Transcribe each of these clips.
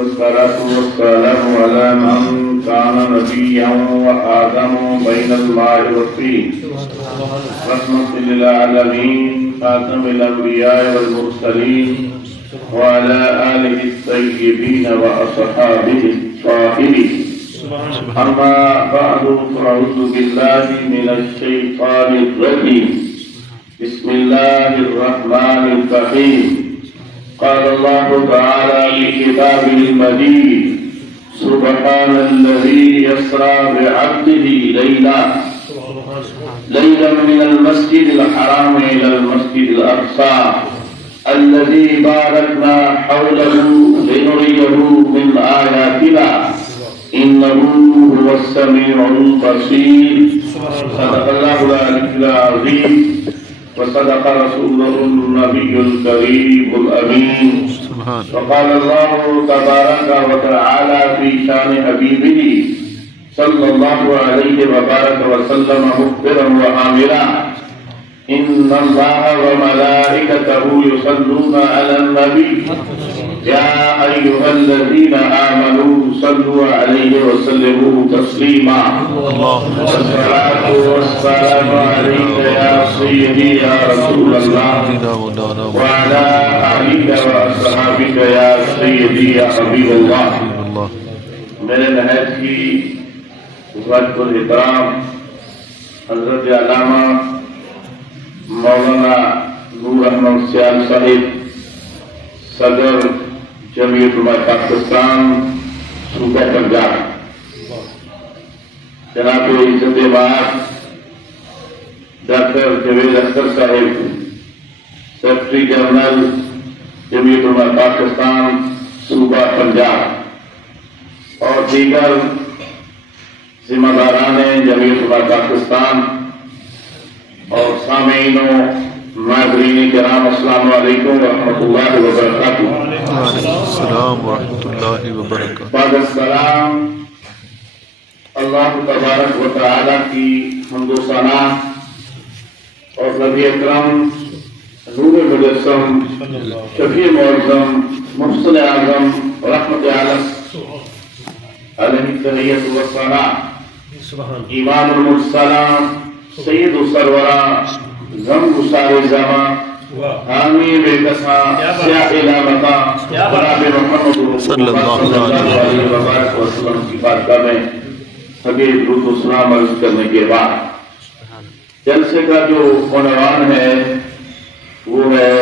والصلاة والسلام على من كان نبيا وآدم بين الماء والطين رحمة للعالمين خاتم الأنبياء والمرسلين وعلى آله الطيبين وأصحابه الطاهرين أما بعد فأعوذ بالله من الشيطان الرجيم بسم الله الرحمن الرحيم قال الله تعالى في كتابه المجيد سبحان الذي يسرى بعبده ليلا من المسجد الحرام إلى المسجد الأقصى الذي باركنا حوله لنريه من آياتنا إنه هو السميع البصير صدق الله العلي العظيم وصدق رسوله النبي الكريم الأمين وقال الله تبارك وتعالى في شان حبيبه صلى الله عليه وبارك وسلم مخبرا وآمرا إن الله وملائكته يصلون على النبي يا أيها الذين آمنوا صلوا عليه وسلموا تسليما والصلاة والسلام عليك يا سيدي يا رسول الله وعلى آلك وأصحابك يا سيدي يا حبيب الله میرے نہایت کی وفات الاحترام حضرت علامہ مولانا نور احمد سیال صاحب صدر جمعیت علماء پاکستان صوبہ پنجاب، جناب عزت مآب ڈاکٹر جاوید اختر صاحب سیکرٹری جنرل جمعیت علماء پاکستان صوبہ پنجاب اور دیگر ذمہ داران جمعیت علماء پاکستان اور سامعین و ناظرین کرام السلام علیکم ورحمۃ اللہ وبرکاتہ۔ السلام ورحمۃ اللہ وبرکاتہ۔ بعد السلام، اللہ تبارک و تعالی کی حمد و ثنا اور نبی اکرم نور مجسم شفیع معظم مفصل اعظم رحمت عالم علیہ التحیۃ والثناء امام المرسلین سید السرورہ غم گسار زماں حامی بے کساں سیاہ علامتاں جناب محمد رسول اللہ صلی اللہ علیہ وسلم کی بارگاہ میں حبیب درود و سلام عرض کرنے کے بعد جلسے کا جو عنوان ہے وہ ہے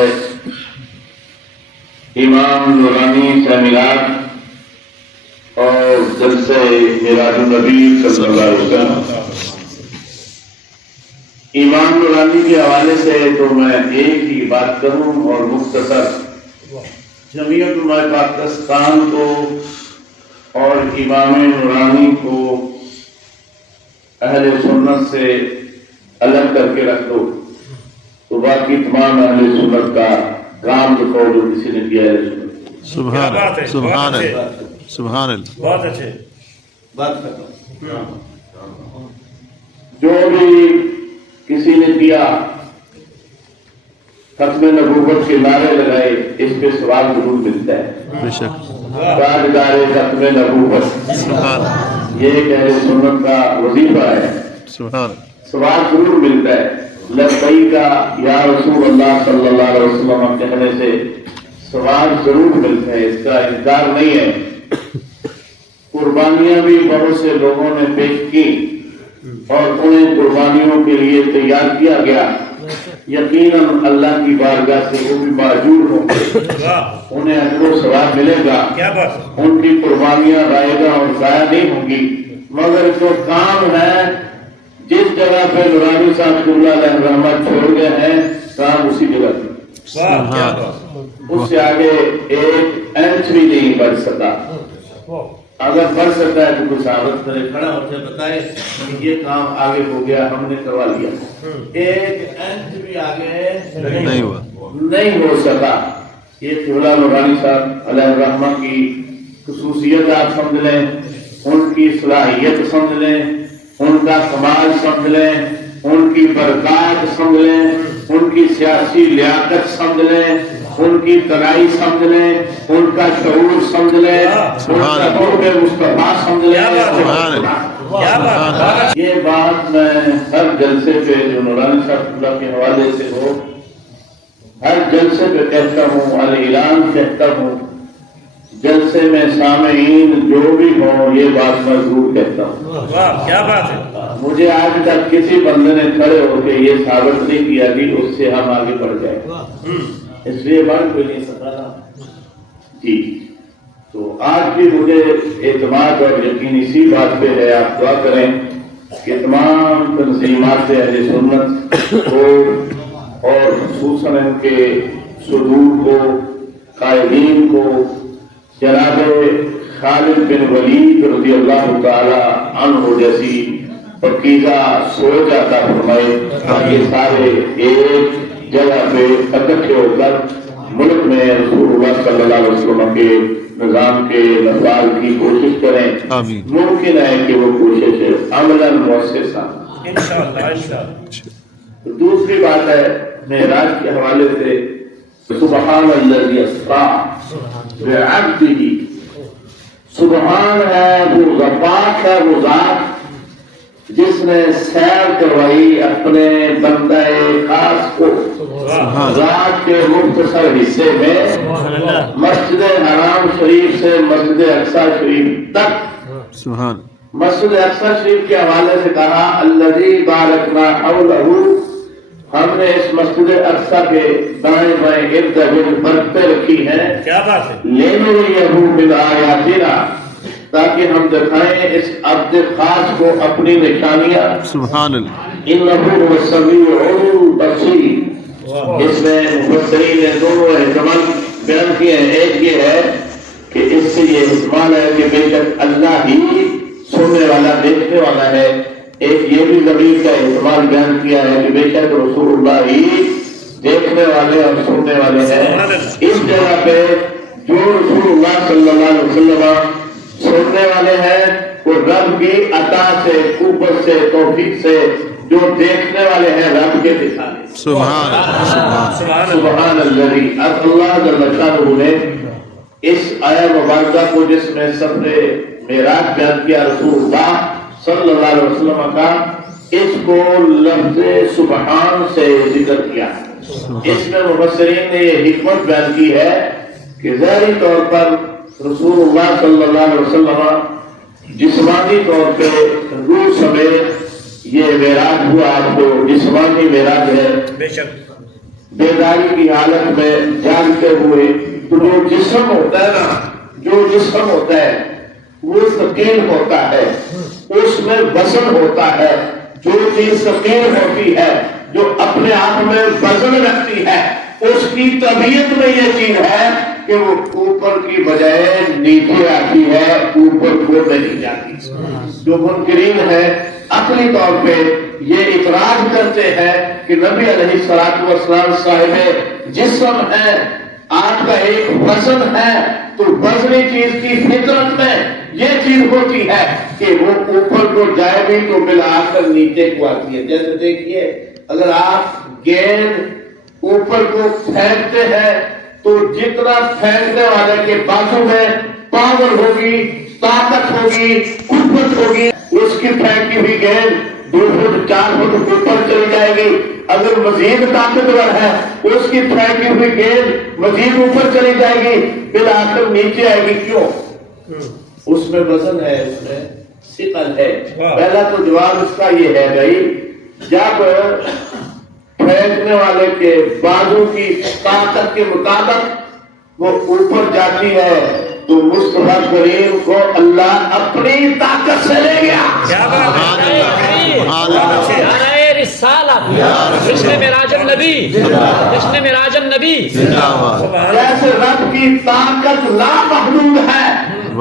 امام نورانی سیمینار اور جلسے میراج النبی صلی اللہ علیہ وسلم۔ امام نورانی کے حوالے سے تو میں ایک ہی بات کروں اور مختصر جمعیت علماء پاکستان کو اور امام نورانی کو اہل سنت سے الگ کر کے رکھ دو تو باقی تمام اہل سنت کا کام دکھاؤ جو کسی نے کیا ہے سبحان سبحان سبحان اللہ۔ بہت اچھے بات کرتا ہوں، جو بھی کسی نے کیا ختم نبوت کے نعرے لگائے اس پہ سوال ضرور ملتا ہے۔ بے شک تاجدار ختم نبوت سبحان یہ ایک اہل سنت کا وظیفہ ہے، سبحان سوال ضرور ملتا ہے۔ لبیک یا رسول اللہ صلی اللہ علیہ وسلم کہنے سے سوال ضرور ملتا ہے، اس کا انکار نہیں ہے۔ قربانیاں بھی بہت سے لوگوں نے پیش کی اور انہیں قربانیوں کے لیے تیار کیا گیا، یقیناً اللہ کی بارگاہ سے وہ بھی معجور ہوں گے، انہیں اجر و ثواب ملے گا، ان کی قربانیاں رائے گا اور ضائع نہیں ہوں گی، مگر جو کام ہے جس جگہ پہ نورانی صاحب اللہ علیہ رحمت چھوڑ گئے ہیں کام اسی جگہ پہ، اس سے آگے ایک انچ بھی نہیں بڑھ سکا۔ اگر بڑھ سکتا ہے تو کوئی ثابت کرے، کھڑا ہو کے بتائے یہ کام آگے ہو گیا، ہم نے کروا لیا، ایک انچ بھی آگے نہیں ہوا، نہیں ہو سکا۔ یہ قبلہ نورانی صاحب علیہ الرحمہ کی خصوصیت آپ سمجھ لیں، ان کی صلاحیت سمجھ لیں، ان کا کمال سمجھ لیں، ان کی برکات سمجھ لیں، ان کی سیاسی لیاقت سمجھ لیں، ان کی تنائی سمجھ لیں، ان کا شعور سمجھ لیں، ان کا قرب مصطفیٰ سمجھ لیں۔ یہ بات میں ہر جلسے پہ جو مولانا صاحب اللہ کے حوالے سے ہو، ہر جلسے پہ کہتا ہوں، اعلان کہتا ہوں، جلسے میں سامعین جو بھی ہوں یہ بات میں ضرور کہتا ہوں۔ کیا بات ہے! مجھے آج تک کسی بندے نے کھڑے ہو کے یہ ثابت نہیں کیا کہ اس سے ہم آگے بڑھ جائیں، اس لیے بات کوئی نہیں سکتا نا جی۔ تو آج بھی مجھے اعتماد اور یقین اسی بات پہ ہے، آپ دعا کریں کہ تمام تنظیمات اہل سنت کو اور خصوصاً ان کے صدور کو، قائدین کو جناب خالد بن ولید رضی اللہ تعالی عنہ جیسی پاکیزہ سوچ عطا فرمائے، یہ سارے ایک جگہ پہ اکٹھے ہو کر ملک میں رسول اللہ صلی اللہ علیہ وسلم کے نظام کے نفاذ کی کوشش کریں۔ آمین۔ ممکن ہے کہ وہ کوشش عملاً مؤسسہ۔ انشاءاللہ۔ دوسری بات ہے معراج کے حوالے سے، سبحان الذی اسری بعبدہ، سبحان ہے وہ پاک ہے وہ ذات جس نے سیر کروائی اپنے بندہ خاص کو رات کے مختصر حصے میں مسجد حرام شریف سے مسجد اقصی شریف تک۔ سبحان مسجد اقصی شریف کے حوالے سے کہا الذی بارکنا حولہ، ہم نے اس مسجد اقصی کے دائیں بائیں ارد گرد برکتیں رکھی ہیں، کیا بات ہے! لِنُرِيَهُ مِنْ آیَاتِنَا، تاکہ ہم دکھائیں اس عبد خاص کو اپنی نشانیاں۔ سبحان اللہ۔ إِنَّهُ هُوَ السَّمِيعُ الْبَصِيرُ۔ اس میں مفسرین نے دونوں احتمال بیان کیے ہیں، ایک یہ ہے کہ اس سے یہ احتمال ہے کہ بے شک اللہ ہی سننے والا دیکھنے والا ہے، ایک یہ بھی ضمیر کا احتمال بیان کیا ہے کہ بے شک رسول اللہ ہی دیکھنے والے اور سننے والے ہیں۔ اس جگہ پہ جو رسول اللہ صلی اللہ علیہ وسلم سننے والے ہیں وہ رب کی عطا سے، قوت سے، توفیق سے، جو دیکھنے والے ہیں رب کے دکھانے۔ سبحان اللہ۔ سبحان الذی، اب اللہ جل شانہ نے اس آیہ مبارکہ کو جس میں سب نے معراج بیان کیا رسول اللہ صلی اللہ علیہ وسلم کا، اس کو لفظ سبحان سے ذکر کیا۔ اس میں مفسرین نے یہ حکمت بیان کی ہے کہ ظاہری طور پر رسول اللہ صلی اللہ علیہ وسلم جسمانی طور پہ روح سمیت یہ معراج ہوا، آپ کو جسمانی معراج ہے، بے شک بیداری کی حالت میں جانتے ہوئے۔ تو جو جسم ہوتا ہے نا، جو جسم ہوتا ہے وہ ثقیل ہوتا ہے، اس میں وزن ہوتا ہے۔ جو چیز ثقیل ہوتی ہے، جو اپنے آپ میں وزن رکھتی ہے، اس کی طبیعت میں یہ چیز ہے کہ وہ اوپر کی بجائے نیچے آتی ہے، اوپر کو نہیں جاتی۔ جو منکرین ہے عقلی طور پہ یہ اعتراض کرتے ہیں کہ نبی علیہ الصلوۃ والسلام صاحب جسم ہے، آپ کا ایک وزن ہے، تو وزنی چیز کی فطرت میں یہ چیز ہوتی ہے کہ وہ اوپر کو جائے بھی تو بالآخر نیچے کو آتی ہے۔ جیسے دیکھیے اگر آپ گیند اوپر کو پھینکتے ہیں تو جتنا پھینکنے والے کے بازو میں پاور ہوگی، طاقت ہوگی، قوت ہوگی، اس کی پھینکی ہوئی گیند 2 فٹ 4 فٹ اوپر چلی جائے گی۔ اگر مزید طاقتور ہے اس کی پھینکی ہوئی گیند مزید اوپر چلی جائے گی، بالآخر نیچے آئے گی۔ کیوں؟ اس میں وزن ہے، اس میں ثقل ہے۔ پہلا تو جواب اس کا یہ ہے بھائی، جب پھینکنے والے کے بازو کی طاقت کے مطابق وہ اوپر جاتی ہے تو مصطفیٰ کریم کو اللہ اپنی طاقت سے لے گیا۔ جشن معراج النبی، جشن معراج النبی۔ جیسے رب کی طاقت لامحدود ہے،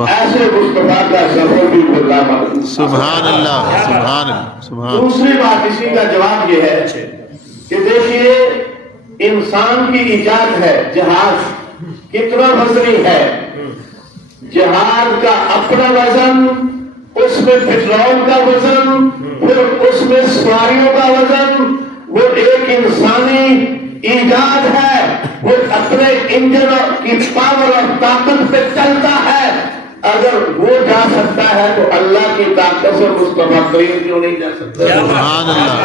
ایسے مصطفیٰ کا سفر بھی لامحدود۔ سبحان اللہ، سبحان اللہ، سبحان۔ دوسری بات اسی کا جواب یہ ہے کہ دیکھیے انسان کی ایجاد ہے جہاز، کتنا وزنی ہے۔ جہاز کا اپنا وزن، اس میں پٹرول کا وزن، پھر اس میں سواریوں کا وزن، وہ ایک انسانی ایجاد ہے، وہ اپنے انجن کی پاور اور طاقت پہ چلتا ہے. اگر وہ جا سکتا ہے تو اللہ کی طاقت سے مصطفیٰ کریم کیوں نہیں جا سکتا؟ سبحان اللہ.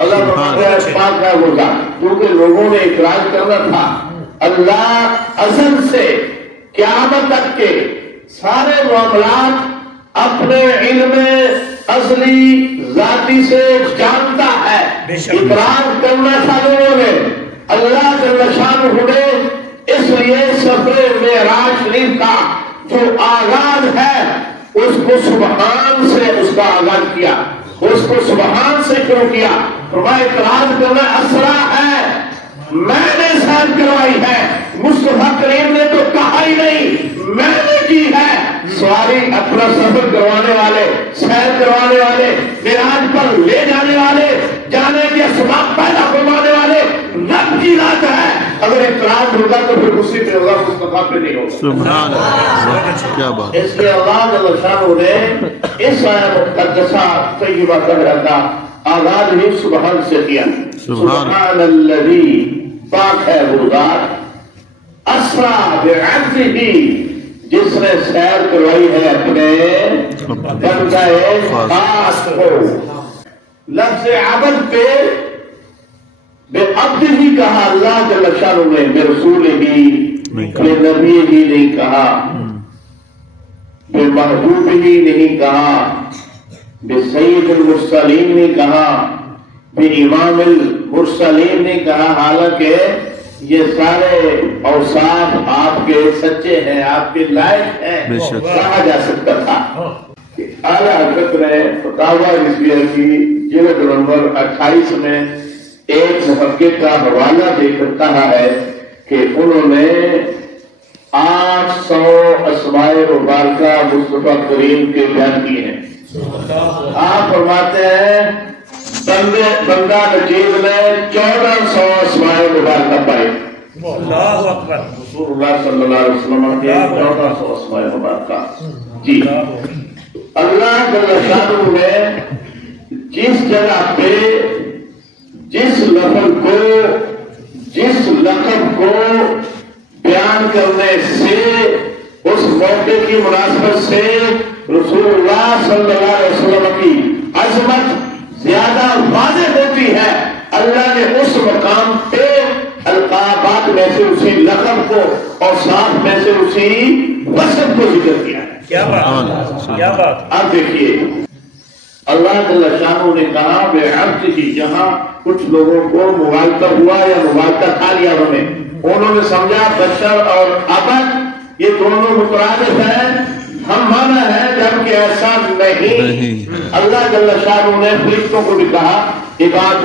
اللہ پاک ہے وہ ذات، کیونکہ لوگوں نے اقرار کرنا تھا اللہ ازل سے قیامت تک کے سارے معاملات اپنے علم ازلی ذاتی سے جانتا ہے. اقرار کرنا تھا لوگوں نے اللہ جل شانہ نے، اس لیے سفر معراج شریف کا جو آغاز ہے اس کو سبحان سے اس کا آغاز کیا، اس کو سبحان سے شروع کیا. فرمایا اقرار کرنا اسرا ہے، میں نے سیر کروائی ہے، مصطفیٰ کریم نے تو کہا ہی نہیں، میں نے کی ہے. سواری اپنا سفر کروانے والے، سیر کروانے والے، معراج پر لے جانے والے، جانے کے اسباب پیدا کروانے والے رب کی ذات ہے. اگر اقرار ہوگا تو پھر اسی پہ ہوگا، مصطفیٰ پہ نہیں ہوگا. سبحان اللہ. کیا بات. اس لیے اللہ جل شانہ نے اس آیت مقدسہ طیبہ طاہرہ کا آغاز ہی سبحان سے کیا. سبحان الذی، پاک ہے وہ ذات، اسرا بعبدہ، جس نے سیر کروائی ہے اپنے بندہ خاص کو. لفظ عبد پہ بے عبد ہی کہا اللہ جل شانہ نے، بے رسول ہی، بے نبی ہی نہیں کہا، بے محبوب ہی نہیں کہا، بے سید المرسلین نہیں کہا، بے امام المرسلین نہیں کہا. حالانکہ یہ سارے اوصاف آپ کے سچے ہیں، آپ کے لائق ہیں، کہا جا سکتا تھا. اعلیٰ حضرت نے فتاویٰ رضویہ کی جلد نمبر 28 میں ایک محقق کا حوالہ دے کر کہا ہے کہ انہوں نے 800 اسماء مبارکہ مصطفیٰ کریم کے بیان کیے ہیں. آپ فرماتے ہیں بندہ نجیب نے 1400 اسماء مبارکہ پائے. اللہ اکبر. رسول اللہ صلی اللہ علیہ وسلم کے 1400 اسماء مبارکہ. جی اللہ جل شانہ نے جس جگہ پہ جس لفظ کو، جس لقب کو بیان کرنے سے اس موقع کی مناسبت سے رسول اللہ صلی اللہ علیہ وسلم کی عظمت زیادہ واضح ہوتی ہے، اللہ نے اس مقام پہ القابات میں سے اسی لقب کو اور ساتھ میں سے اسی وصف کو ذکر کیا ہے. کیا بات، کیا بات. اب دیکھیے اللہ جل شانہ نے کہا بے عبد ہی، جہاں کچھ لوگوں کو مغالطہ ہوا یا مغالطہ کھا لیا انہوں نے سمجھا بشر اور عبد یہ دونوں مترادف ہیں، ہم مانا ہے جبکہ ایسا نہیں. اللہ جل شانہ نے فرشتوں کو بھی کہا عباد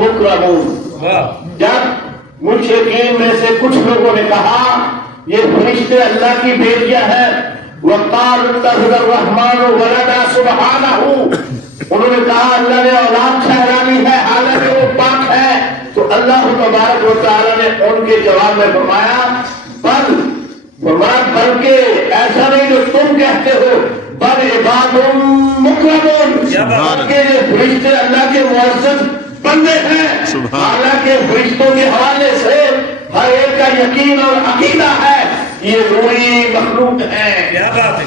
مکرمون. جب مشرکین میں سے کچھ لوگوں نے کہا یہ فرشتے اللہ کی بیٹیاں ہیں، وقال اتخذ الرحمن ولدا سبحانہ، انہوں نے کہا اللہ نے اولاد ٹھہرانی ہے حالانکہ وہ پاک ہے. تو اللہ تبارک و تعالی نے ان کے جواب میں فرمایا بلکہ ایسا نہیں جو تم کہتے ہو، بل عباد مکرمون، بلکہ یہ فرشتے اللہ کے معزز بندے ہیں. حالانکہ فرشتوں کے حوالے سے ہر ایک کا یقین اور عقیدہ ہے یہ روحی مخلوق ہے،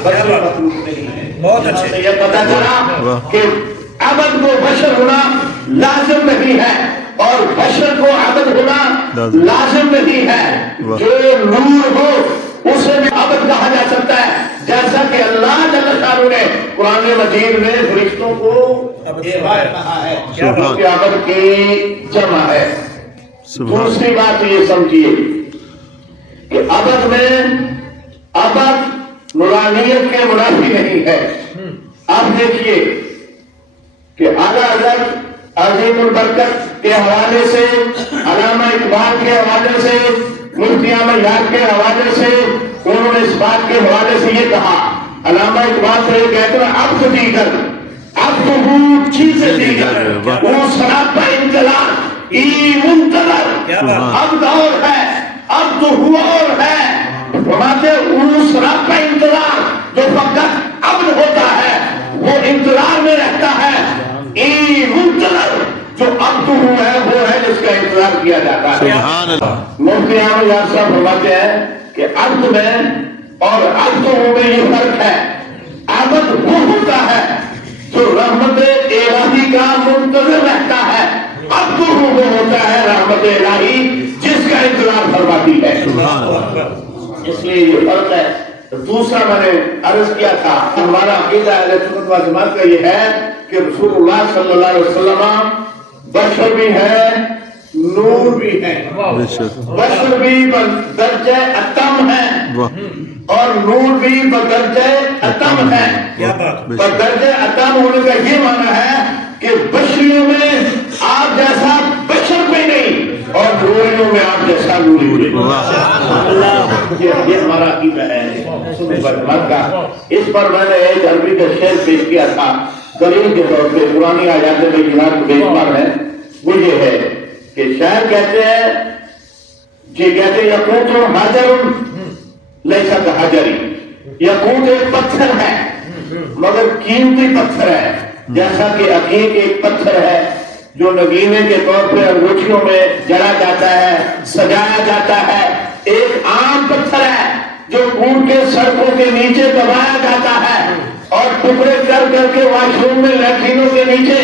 بشر مخلوق نہیں ہے. بہت اچھے. یہ پتہ چلا کہ عبد کو بشر ہونا لازم نہیں ہے اور بشر کو عبد ہونا لازم نہیں ہے. جو نور ہو اسے بھی عبد کہا جا سکتا ہے، جیسا کہ اللہ جل شانہ نے قرآن مجید میں فرشتوں کو عباد کہا ہے، کیونکہ عبد کی جمع ہے. دوسری بات یہ سمجھیے کہ عبد میں عبد نورانیت کے منافی نہیں ہے. آپ دیکھیے کہ اعلیٰ حضرت عظیم البرکت کے حوالے سے، علامہ اقبال کے حوالے سے، مفتی احمد یار کے حوالے سے انہوں نے اس بات کے حوالے سے یہ کہا، علامہ اقبال سے یہ کہتے ہیں عبد دیگر عبد ہو چیز دیگر وہ سراپا انقلاب ای منتظر. عبد اور ہے، عبد ہوا اور ہے. فرماتے وہ سراپا انتظار جو فقط عبد ہوتا ہے وہ انتظار میں رہتا ہے. ای منتظر جو اب تو ہے وہ ہے جس کا انتظار کیا جاتا ہے. سبحان اللہ. مفتی احمد یار صاحب فرماتے ہیں کہ عبد میں اور عبد میں یہ فرق ہے. عبد وہ ہوتا ہے جو رحمت الہی کا منتظر رہتا ہے. عبد وہ ہوتا ہے رحمت الہی جس کا انتظار فرماتی ہے. اس لیے یہ فرق ہے. دوسرا میں نے عرض کیا تھا ہمارا عقیدہ اہل سنت و جماعت کا یہ ہے کہ رسول اللہ صلی اللہ علیہ وسلم بشر بھی ہے نور بھی ہے. بے شک. بشر بھی بدرجہ اتم ہے واہ. اور نور بھی بدرجہ اتم ہے. کیا بات. بے شک. بدرجہ اتم ہونے کا یہ معنی ہے کہ بشریوں میں آپ جیسا بشر کوئی نہیں اور نوریوں میں آپ جیسا نوری نہیں. یہ ہمارا عقیدہ ہے سنت کا. اس پر میں نے ایک عربی کا شعر پیش کیا تھا دلیل کے طور پہ. پرانی آیات میں جناب کو بے شمار ہے. وہ یہ ہے کہ شاعر کہتے ہیں کہتے ہیں یقوت حجر لیسا کحجری. یقوت ایک پتھر ہے مگر قیمتی پتھر ہے. جیسا کہ عقیق ایک پتھر ہے جو نگینے کے طور پہ انگوٹھیوں میں جڑا جاتا ہے سجایا جاتا ہے. ایک عام پتھر ہے جو کوڑ کے سڑکوں کے نیچے دبایا جاتا ہے اور ٹکڑے کر کر کے واش روم میں لیٹرینوں کے نیچے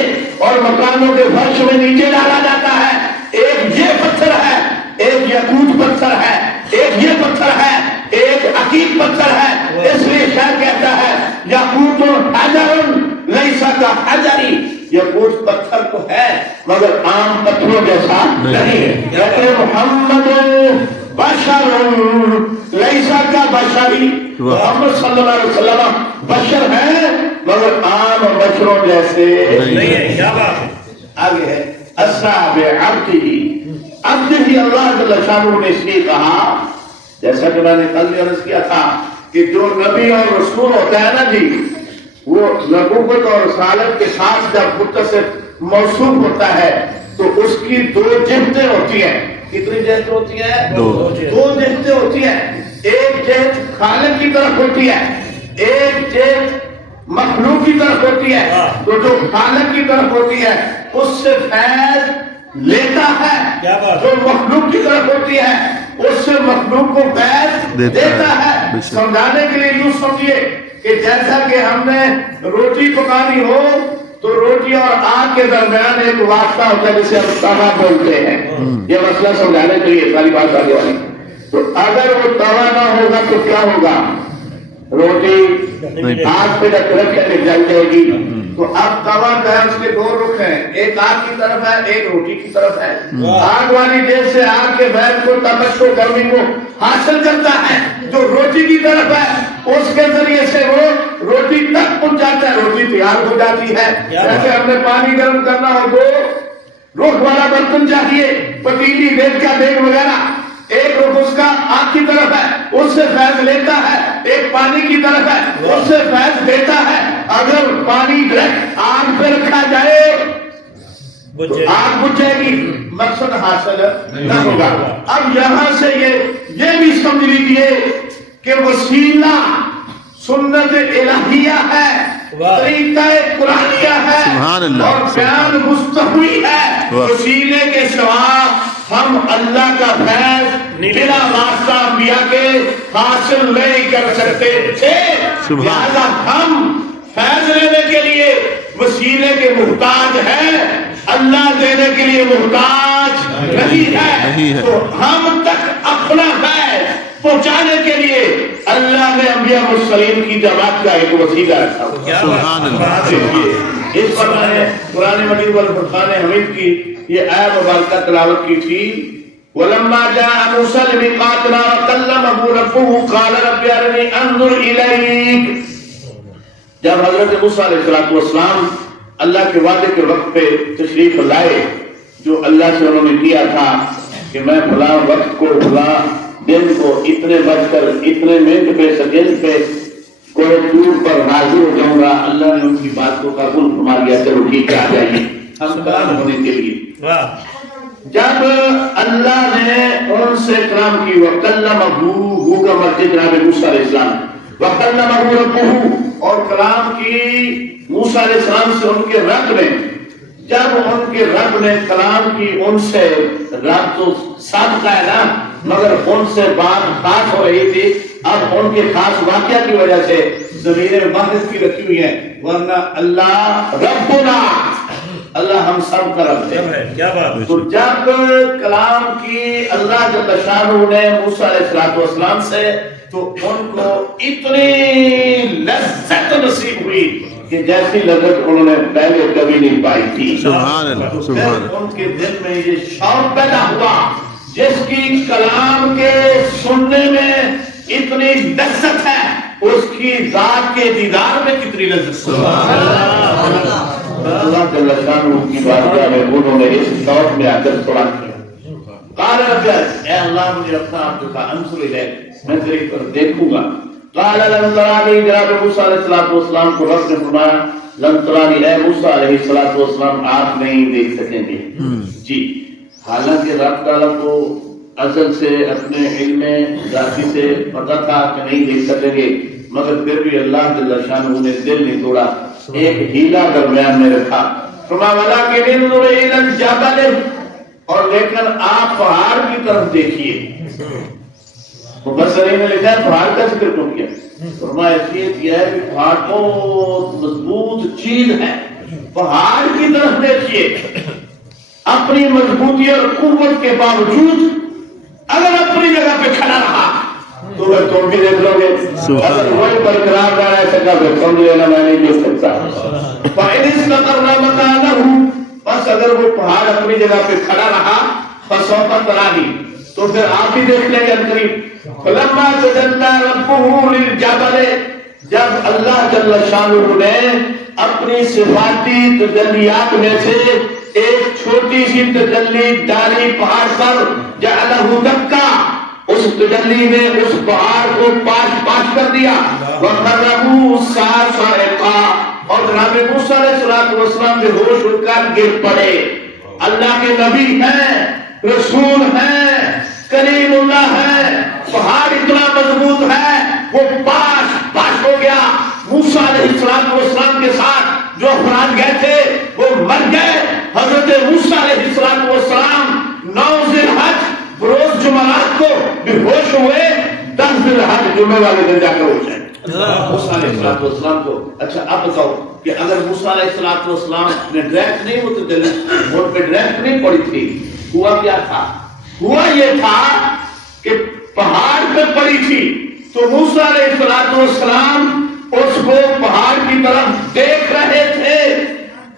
اور مکانوں کے فرش میں نیچے ڈالا جاتا ہے. ایک یہ پتھر ہے ایک یقوت پتھر ہے. ایک یہ پتھر ہے ایک عقیق پتھر ہے. اس لیے شاعر کہتا ہے یقوت حجر لیسا کحجری. یقوت پتھر تو ہے مگر عام پتھروں جیسا نہیں ہے. کہتے ہیں محمد بشر لیسا کبشری. محمد صلی اللہ علیہ وسلم بشر ہے مگر عام بشروں جیسے نہیں ہے. کیا بات ہے. آگے ہے اسرا بعبدہ. عبد ہی اللہ جل شانہ نے اس لیے کہا جیسا کہ میں نے کل بھی عرض کیا تھا کہ جو نبی اور رسول ہوتا ہے نا جی وہ نبوت اور رسالت کے ساتھ جب متصف موصوف ہوتا ہے تو اس کی دو جہتیں ہوتی ہیں. کتنی جہتیں ہوتی ہیں؟ دو جہتیں ہوتی ہیں. ایک جہت خالق کی طرف ہوتی ہے ایک جہت مخلوق کی طرف ہوتی ہے. تو جو خالق کی طرف ہوتی ہے اس سے فیض لیتا ہے. جو مخلوق کی طرف ہوتی ہے اس سے مخلوق کو فیض دیتا ہے. سمجھانے کے لیے یوں سمجھیے کہ جیسا کہ ہم نے روٹی پکانی ہو تو روٹی اور آگ کے درمیان ایک واسطہ ہوتا ہے جسے ہم توا بولتے ہیں. یہ مسئلہ سمجھانے کے لیے ساری بات آگے والی. تو اگر وہ توا نہ ہوگا تو کیا ہوگا؟ روٹی آگ پہ رکھنے جل جائے گی. تو اب توا کا ہے اس کے دو رخ ہیں. ایک آگ کی طرف ہے ایک روٹی کی طرف ہے. آگ والی جیس سے آگ کے بیل کو تپش کو گرمی کو حاصل کرتا ہے. جو روٹی کی طرف ہے اس کے ذریعے سے وہ روٹی تک پہنچاتا ہے. روٹی تیار ہو جاتی ہے. جیسے ہم نے پانی گرم کرنا ہو تو رخ والا برتن چاہیے پتیلی دیگ کا دیگ وغیرہ. ایک رخ اس کا آگ کی طرف ہے اس سے فیض لیتا ہے. ایک پانی کی طرف ہے اس سے فیض دیتا ہے. اگر پانی ڈائریکٹ آگ پہ رکھا جائے تو آگ بجھ جائے گی مقصد حاصل نہ ہوگا. اب یہاں سے یہ بھی سمجھ لیجیے کہ وسیلہ سنت الہیہ ہے طریقہ قرآنیہ ہے اور بیان مستحوی ہے. وسیلے کے سوا ہم اللہ کا فیض بلا واسطہ انبیاء کے حاصل نہیں کر سکتے تھے. لہذا ہم فیض لینے کے لیے وسیلے کے محتاج ہیں. اللہ دینے کے لیے محتاج نہیں ہے. تو ہم تک اپنا فیض پہنچانے کے لیے اللہ نے انبیاء مرسلین کی جماعت کا ایک وسیلہ رکھا. اس پر میں نے قرآن مجید والفرقان حمید کی یہ آیت مبارکہ تلاوت کی تھی. وَلَمَّا جَاءَ مُوسَىٰ لِمِيقَاتِنَا وَكَلَّمَهُ رَبُّهُ قَالَ رَبِّ أَرِنِي أَنظُرْ إِلَيْكَ. جب حضرت موسیٰ علیہ السلام اللہ کے وعدے کے وقت پہ تشریف لائے جو اللہ سے انہوں نے کیا تھا کہ میں فلاں وقت کو فلاں دن کو اتنے بج کر اتنے منٹ پہ سیکنڈ پہ کوئی دور پر حاضر ہو جاؤں گا. اللہ نے ان کی بات کو قبول فرما لیا. چلو ٹھیک ہے آ جائیے ہم کلام ہونے کے لیے. جب اللہ نے ان سے کلام کی وَكَلَّمَهُ کا مرجع جناب موسیٰ علیہ السلام وَكَلَّمَهُ رَبُّهُ اور کلام کی موسیٰ علیہ السلام سے ان کے رب نے جب ان کے رب نے کلام کی ان سے رب تو سابقہ ہے نا مگر ان سے بات خاص ہو رہی تھی اب ان کے خاص واقعہ کی وجہ سے ضمیر واحد کی رکھی ہوئی ہے ورنہ اللہ ربنا اللہ ہم سب کا رب ہے کیا بات ہے تو جب کلام کی اللہ جل شانہ نے موسیٰ علیہ السلام سے تو ان کو اتنی لذت نصیب ہوئی کہ جیسی لذت انہوں نے پہلے کبھی نہیں پائی تھی سبحان اللہ سبحان پھر ان کے دل میں یہ شوق پیدا ہوا جس کی کلام کے سننے میں اتنی لذت ہے اس کی ذات کے دیدار میں کتنی لذت اللہ جل شانہ کی بارگاہ میں انہوں نے اس شوق میں آ کر تھوڑا کیا قال رب اے اللہ مجھے اپنا آپ کا انصر لے میں تیری طرف دیکھوں گا قال لن ترانی جناب موسیٰ علیہ السلام کو رب نے فرمایا لن ترانی اے موسیٰ علیہ السلام آپ نہیں دیکھ سکیں گے جی حالانکہ رب تعالیٰ کو ازل سے اپنے علم ذاتی سے پتہ تھا کہ نہیں دیکھ سکیں گے مگر پھر بھی اللہ جل شانہ نے دل نہیں توڑا ایک ہیلا درمیان میں رکھا فرمایا ولکن انظر الی الجبل اور لیکن آپ پہاڑ کی طرف دیکھیے مفسرین نے لکھا ہے پہاڑ کا ذکر کیوں کیا فرمایا اس لیے کیا ہے کہ پہاڑ بہت مضبوط چیز ہے پہاڑ کی طرف دیکھیے اپنی مضبوطی اور قوت کے باوجود اگر اپنی جگہ پہ کھڑا رہا تو وہ تم بھی دیکھ لو گے اگر وہی برقرار رہا ہے سکا پھر سمجھ لینا میں نہیں دیکھ سکتا فَإِنِ اسْتَقَرَّ مَكَانَهُ بس اگر وہ پہاڑ اپنی جگہ پہ کھڑا رہا فَسَوْفَ تَرَانِي تو پھر آپ بھی دیکھ لیں گے قریب فَلَمَّا تَجَلَّى رَبُّهُ لِلْجَبَلِ جب اللہ جل شانہ نے اپنی صفاتی تجلیات میں سے ایک چھوٹی سی تجلی ڈالی پہاڑ پر جعلہ دکا اس تجلی نے اس پہاڑ کو پاش کر دیا وَخَرَّهُ صَاعِقًا اور جناب موسیٰ علیہ السلام بے ہوش ہو کر گر پڑے اللہ کے نبی ہیں رسول ہیں کریم اللہ ہے پہاڑ اتنا مضبوط ہے وہ پاش ہو گیا موسیٰ علیہ السلام کے ساتھ جو افراد گئے تھے وہ مر گئے حضرت موسیٰ علیہ السلام 9 ذی الحج روز جمعرات کو بے ہوش ہوئے 10 ذی الحج جمعہ والے دن جا کر ہو جائے موسیٰ علیہ السلام کو اچھا اب بتاؤ کہ اگر موسیٰ علیہ السلام نے ڈائریکٹ نہیں ہوتے وہ پہ ڈائریکٹ نہیں پڑی تھی ہوا کیا تھا ہوا یہ تھا کہ پہاڑ پہ پڑی تھی تو موسیٰ علیہ السلام اس کو پہاڑ کی طرف دیکھ رہے تھے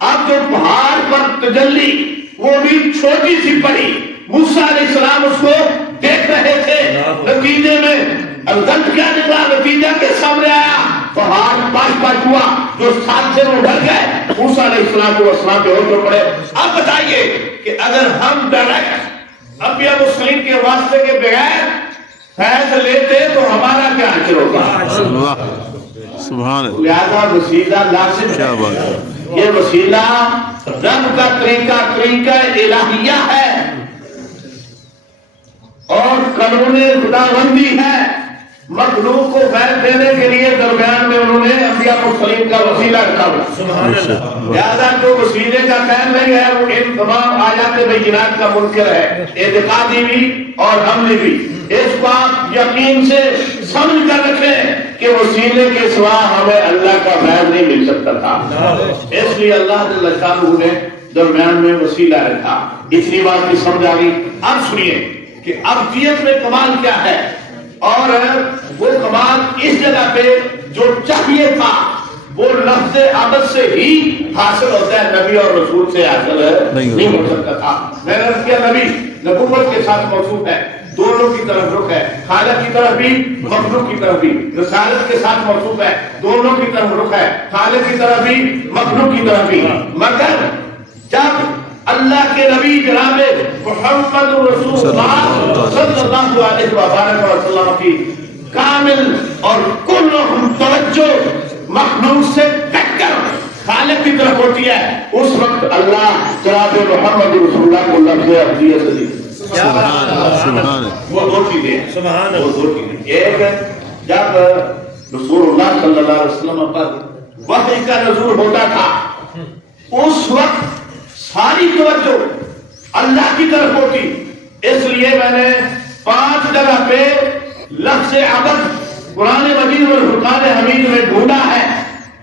اب جو پہاڑ پر تجلی وہ بھی چھوٹی سی پڑی موسیٰ علیہ السلام اس کو دیکھ رہے تھے نتیجے میں الغلط کیا نکلا نتیجہ کے سامنے آیا پہاڑ پاش ہوا جو ساتھ سے وہ ڈر گئے موسیٰ علیہ السلام پہ ہوش پڑے اب بتائیے کہ اگر ہم ڈائریکٹ انبیاء مسلم کے واسطے کے بغیر فیض لیتے تو ہمارا کیا حشر ہوگا سبحان اللہ لہذا وسیلہ لازم کیا بات ہے ہے یہ وسیلہ رب کا طریقہ الہیہ ہے اور قانون خداوندی ہے مخلوق کو فیض دینے کے لیے درمیان میں انہوں نے انبیاء مسلم کا وسیلہ رکھا سبحان اللہ لہذا جو وسیلے کا قائم نہیں ہے وہ ان تمام آیات بینات کا منکر ہے اعتقادی بھی اور عملی بھی اس بات یقین سے سمجھ کر رکھیں کہ وسیلے کے سوا ہمیں اللہ کا فیض نہیں مل سکتا تھا اس لیے اللہ جل شانہ نے درمیان میں وسیلہ رکھا اتنی بات کی سمجھ آ گئی اب سنیے کہ ابدیت میں کمال کیا ہے اور وہ کمال اس جگہ پہ جو چاہیے تھا وہ لفظ عبد سے ہی حاصل ہوتا ہے نبی اور رسول سے حاصل نہیں ہو سکتا تھا میں نے عرض کیا نبی نبوت کے ساتھ موصوف ہے دونوں کی طرف رخ ہے خالق کی طرف بھی مخلوق کی طرف بھی رسالت کے ساتھ موصوف ہے دونوں کی طرف رخ ہے خالق کی طرف بھی مخلوق کی طرف بھی مگر جب اللہ کے نبی جناب محمد رسول اللہ صلی اللہ علیہ وآلہ وسلم کی کامل اور کل توجہ مخلوق سے کٹ کر خالق کی طرف ہوتی ہے اس وقت اللہ جناب محمد رسول اللہ کو لفظ ابدیت سے دی سبحان اللہ وہ دو چیزیں سبحان وہ دو چیزیں ایک جب رسول اللہ صلی اللہ علیہ وسلم پر وحی کا نزول ہوتا تھا اس وقت ساری توجہ اللہ کی طرف ہوتی. اس لیے میں نے 5 جگہ پہ لفظ عبد قرآن مجید اور فرقان حمید میں ڈھونڈا ہے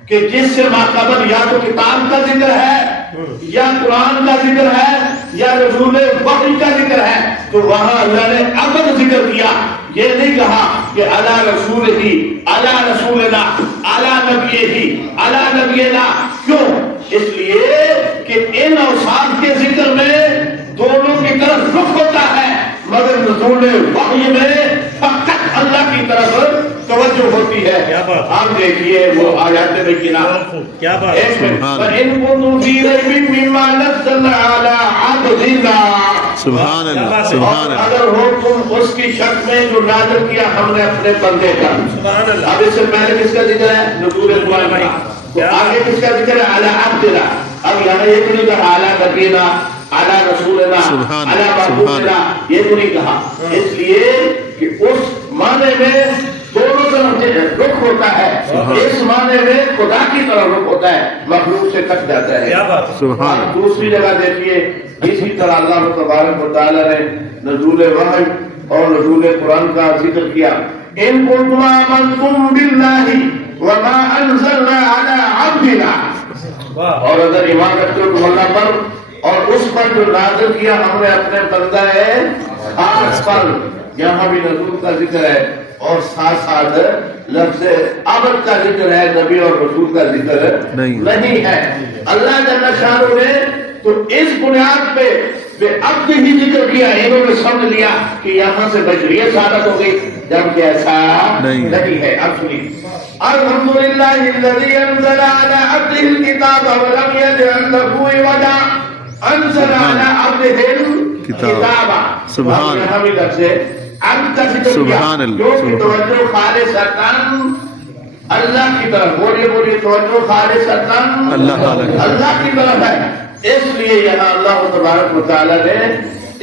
کہ جس سے ماقبل یا تو کتاب کا ذکر ہے یا قرآن کا ذکر ہے یا رسول وحی کا ذکر ہے, تو وہاں اللہ نے عبد ذکر کیا. یہ نہیں کہا کہ علی رسول ہی علی رسولنا علی نبی ہی علی نبینا. کیوں؟ اس لیے کہ ان اوصاف کے ذکر میں دونوں کی طرف رخ ہوتا ہے, مگر نزول وحی میں فقط اللہ کی طرف توجہ ہوتی ہے. کیا بات؟ آپ دیکھیے وہ آیات بینہ. کیا بات؟ وَإِن كُنتُمْ فِي رَيْبٍ مِّمَّا نَزَّلْنَا عَلَىٰ عَبْدِنَا. سبحان اللہ سبحان اللہ. اگر ہو تم اس کی شک میں جو نازل کیا ہم نے اپنے بندے کا. سبحان اللہ. اب اس سے پہلے کس کا ذکر ہے؟ نزول قرآن کا. تو آگے کس کا ذکر ہے؟ علی عبدنا. اب یہاں یہ تو نہیں کہا علی نبینا علی رسولنا علی محبوبنا, یہ تو نہیں کہا. اس لیے کہ اس معنی میں دونوں طرف رخ ہوتا ہے. اس معنی میں خدا کی طرف رخ ہوتا ہے, مخلوق سے کٹ جاتا ہے. کیا بات؟ سبحان اللہ. دوسری جگہ دیکھیے اسی طرح اللہ تبارک و تعالی نے نزول وحی اور نزول قرآن کا ذکر کیا. ان کنتم آمنتم باللہ وما انزلنا علی عبدنا. اور اگر ایمان رکھتے ہو تم اللہ پر اور اس پر جو نازل کیا ہم نے اپنے بندہ خاص پر. یہاں بھی نزول کا ذکر ہے اور ساتھ ساتھ لفظ عبد کا ذکر ہے, نبی اور رسول کا ذکر نہیں ہے. اللہ جل شانہ نے تو اس بنیاد پہ عبد ہی ذکر کیا. انہوں نے سمجھ لیا کہ یہاں سے بشریت ثابت ہو گئی, جبکہ ایسا نہیں ہے. اب سنیے الحمدللہ الذی انزل علی عبدہ الکتاب ولم یجعل لہ عوجا. انزل علی عبدہ الکتاب. سبحان اللہ. عبد کا ذکر کیا کیونکہ توجہ خالصتاً اللہ کی طرف. بولیے توجہ خالصتاً اللہ کی طرف ہے. اس لیے یہاں اللہ تبارک و تعالی نے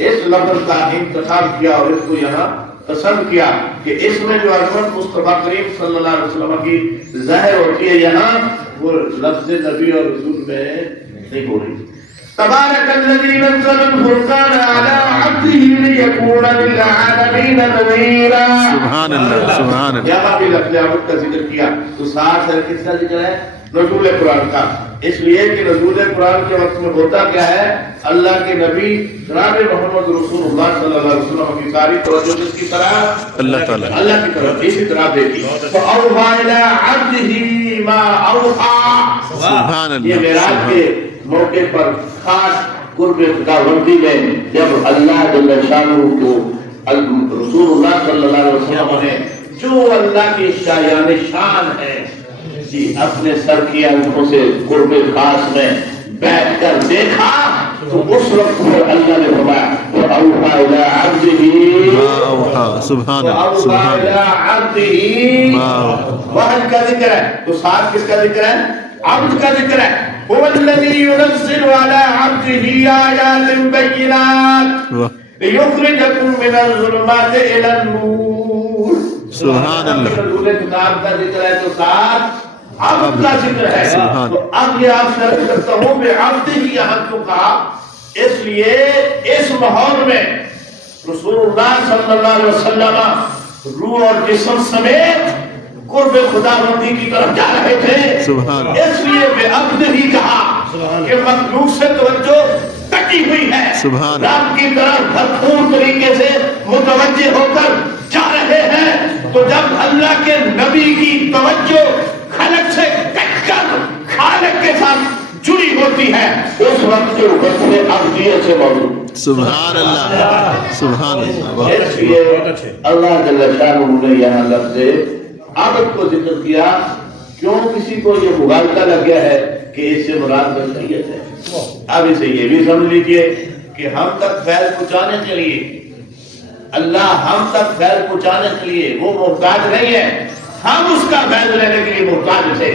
اس لفظ کا انتخاب کیا اور اس کو یہاں پسند کیا کہ اس میں جو عظمت مصطفیٰ کریم صلی اللہ علیہ وسلم کی ظاہر ہوتی ہے یہاں وہ لفظ نبی اور رسول میں نہیں ہو رہی. تبارک الذی نزل الفرقان علی عبدہ لیکون للعالمین نذیرا. سبحان اللہ سبحان اللہ. یہاں بھی لفظ عبد کا ذکر کیا تو ساتھ ہے کس کا ذکر ہے؟ نزول قرآن کا. اس لیے کہ نزول قرآن کے وقت میں ہوتا کیا ہے, اللہ کے نبی جناب محمد رسول اللہ صلی اللہ علیہ وسلم کی ساری توجہ کس کی طرف؟ اللہ تعالیٰ اللہ کی طرف. اسی طرح دیکھیے فَأَوْحَىٰ إِلَىٰ عَبْدِهِ مَا أَوْحَىٰ. سبحان اللہ. یہ معراج کے موقع پر خاص قرب خداوندی میں جب اللہ جل شانہ کو رسول اللہ صلی اللہ علیہ وسلم نے جو اللہ کی شایان شان ہے جی اپنے سر کی آنکھوں سے قرب خاص میں بیٹھ کر دیکھا تو اس وقت اللہ نے فرمایا وَأَوْحَىٰ إِلَىٰ عَبْدِهِ ما اوحا. سبحان اللہ سبحان إِلَىٰ اللہ. عَبْدِهِ. وحی کا ذکر ہے تو ساتھ کس کا ذکر ہے؟ عبد کا ذکر ہے. هو الذي ينزل على عبده آيات بينات ليخرجكم من الظلمات إلى النور. سبحان اللہ. نزول کتاب کا ذکر ہے تو ساتھ عبد کا ذکر ہے. تو اب یہ آپ سے عرض کرتا ہوں کہ عبد ہی یہاں کیوں کہا؟ اس لیے اس ماحول میں رسول اللہ صلی اللہ علیہ وسلم روح اور جسم سمیت قرب خداوندی کی طرف جا رہے تھے. سبحان. اس لیے بے عبد ہی کہا کہ مخلوق سے توجہ کٹی ہوئی ہے, سبحان. رب کی طرف بھرپور طریقے سے متوجہ ہو کر جا رہے ہیں. تو جب اللہ کے نبی کی توجہ خالق سے کٹ کر خالق کے ساتھ جڑی ہوتی ہے اس وقت جو بچے عبدیت سے موجود. سبحان اللہ سبحان اللہ. اس لیے اللہ جل شانہ نے یہاں لفظ عبد کو ذکر کیا. کیوں کسی کو یہ مغالطہ لگ گیا ہے کہ اس سے مراد بشریت ہے. اب اسے یہ بھی سمجھ لیجئے کہ ہم تک فیض پہنچانے کے لیے اللہ ہم تک فیض پہنچانے کے لیے وہ محتاج نہیں ہے, ہم اس کا فیض لینے کے لیے محتاج تھے.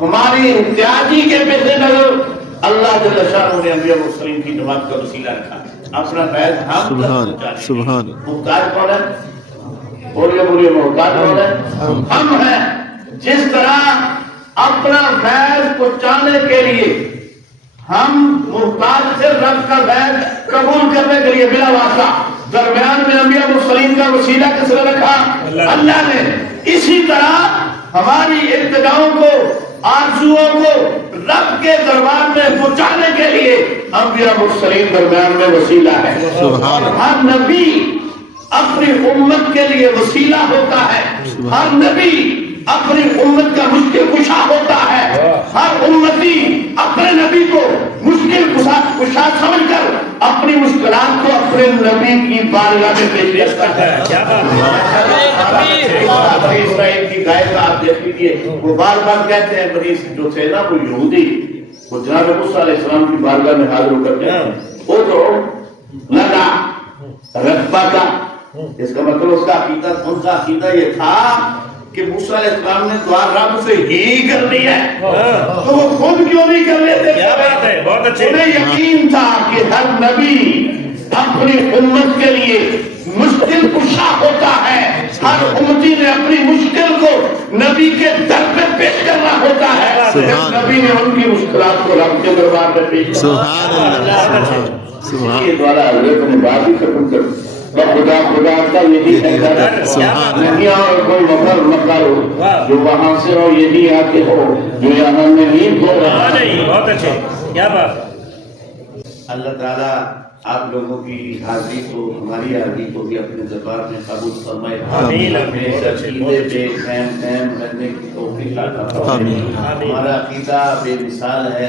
ہماری امتیازی کے پیش نظر اللہ جل شانہ نے انبیاء مرسلین کی جماعت کا وسیلہ رکھا. اپنا فیض ہم تک پہنچانے کے لیے محتاج کون ہے؟ بولیے محتاج کون ہے؟ ہم ہیں. جس طرح اپنا فیض پہنچانے کے لیے ہم محتاج سے رب کا بیت قبول کرنے کے لیے بلا واسطہ درمیان میں انبیاء مرسلین کا وسیلہ کس نے رکھا؟ اللہ نے. اسی طرح ہماری ابتداؤں کو آرزوؤں کو رب کے دربار میں پہنچانے کے لیے انبیاء مرسلین درمیان میں وسیلہ ہے. سبحان اللہ. ہر نبی اپنی امت کے لیے وسیلہ ہوتا ہے. ہر نبی اپنی امت کا مشکل کشا ہوتا ہے. ہر امتی اپنے نبی کو مشکل کشا سمجھ کر اپنی مشکلات کو اپنے نبی کی بارگاہ میں پیش کرتا ہے. کیا بات ہے. بنی اسرائیل کی گائے کا آپ دیکھ لیجیے, وہ بار بار کہتے ہیں بنی جو تھے نا وہ یہودی, وہ جناب موسیٰ علیہ السلام کی بارگاہ میں حاضر ہو کر کہتے ہیں وہ تو لگا رقبہ کا. اس کا مطلب اس کا عقیدہ, ان کا عقیدہ یہ تھا کہ موسیٰ علیہ السلام نے دعا رب سے ہی کرنی ہے, تو وہ خود کیوں نہیں کر لیتے؟ کیا بات ہے, بہت اچھے. انہیں یقین تھا کہ ہر نبی اپنی امت کے لیے مشکل کشا ہوتا ہے. ہر امتی نے اپنی مشکل کو نبی کے در پہ پیش کرنا ہوتا ہے. اس نبی نے ان کی مشکلات کو رب کے دربار میں پیش کیا. سبحان اللہ. سبحان یہ دوارا حضرت نے بات ہی ختم کر دی. خدا خدا کا یہی ہے سبحان نہیں اور کوئی مفر مکر ہو جو وہاں سے ہو یہی آتے ہو جو یہاں میں نیند ہو رہا ہے. بہت اچھے. کیا بات. اللہ تعالیٰ آپ لوگوں کی حاضری کو, ہماری حاضری کو بھی اپنے دربار میں قبول فرمائے. آمین. ہمیں عقیدے پہ قائم رہنے کی توفیق عطا فرمائے. ہمارا عقیدہ بے مثال ہے.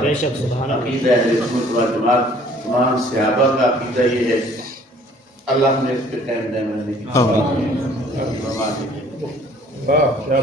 بے شک. سبحان اللہ. عقیدہ اہل سنت و جماعت تمام صحابہ کا عقیدہ یہ ہے. اللہ نے اس پہ قائم رہنے کی توفیق عطا فرمائے.